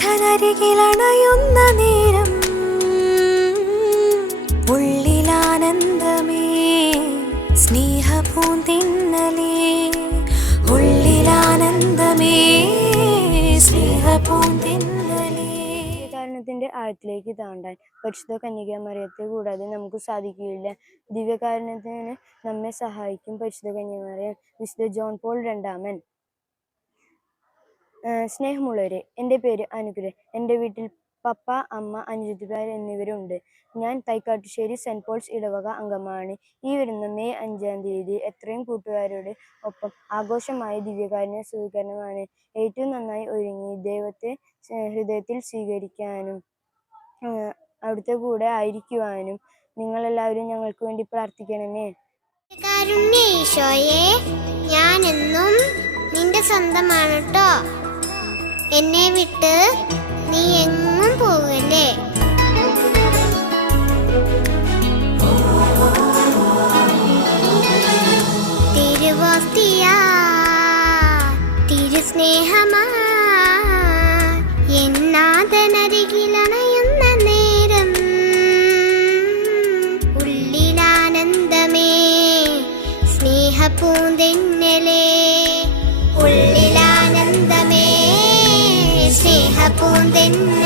നാഥനരികിലണയുന്ന നേരം ഉള്ളിലാനന്ദമേ സ്നേഹപൂന്തിന്നലേ ഉള്ളിലാനന്ദമേ സ്നേഹപൂന്തിന്നലേ. ദിവ്യകാരുണ്യത്തിന്റെ ആഴത്തിലേക്ക് താണ്ടാൻ പരിശുദ്ധ കന്യകാമറിയത്തെ കൂടാതെ നമുക്ക് സാധിക്കുകയില്ല. ദിവ്യകാരുണ്യത്തിന് നമ്മെ സഹായിക്കും പരിശുദ്ധ കന്യകാമറിയം. വിശുദ്ധ ജോൺ പോൾ രണ്ടാമൻ. സ്നേഹമുള്ളവരെ, എൻ്റെ പേര് അനുഗ്രഹ്. എൻ്റെ വീട്ടിൽ പപ്പ, അമ്മ, അനുജത്തിമാർ എന്നിവരുണ്ട്. ഞാൻ തൈക്കാട്ടുശ്ശേരി സെൻറ് പോൾസ് ഇടവക അംഗമാണ്. ഈ വരുന്ന മെയ് 5-ാം തീയതി എത്രയും കൂട്ടുകാരോട് ഒപ്പം ആഘോഷമായ ദിവ്യകാരുണ്യ സ്വീകരണമാണ്. ഏറ്റവും നന്നായി ഒരുങ്ങി ദൈവത്തെ ഹൃദയത്തിൽ സ്വീകരിക്കാനും അവിടുത്തെ കൂടെ ആയിരിക്കുവാനും നിങ്ങളെല്ലാവരും ഞങ്ങൾക്ക് വേണ്ടി പ്രാർത്ഥിക്കണമേ. ഈശോയെ, ഞാനെന്നും നിന്റെ സ്വന്തമാണ് കേട്ടോ. എന്നെ വിട്ട് നീ എങ്ങും പോകല്ലേ. തിരുവോസ്തിയാ തിരുസ്നേഹമാ എന്നാഥനരികിലണയുന്ന നേരം ഉള്ളിലാനന്ദമേ സ്നേഹപൂന്തിന്നലേ ഉള്ളിലാനന്ദമേ സ്നേഹപൂന്തിന്നലേ.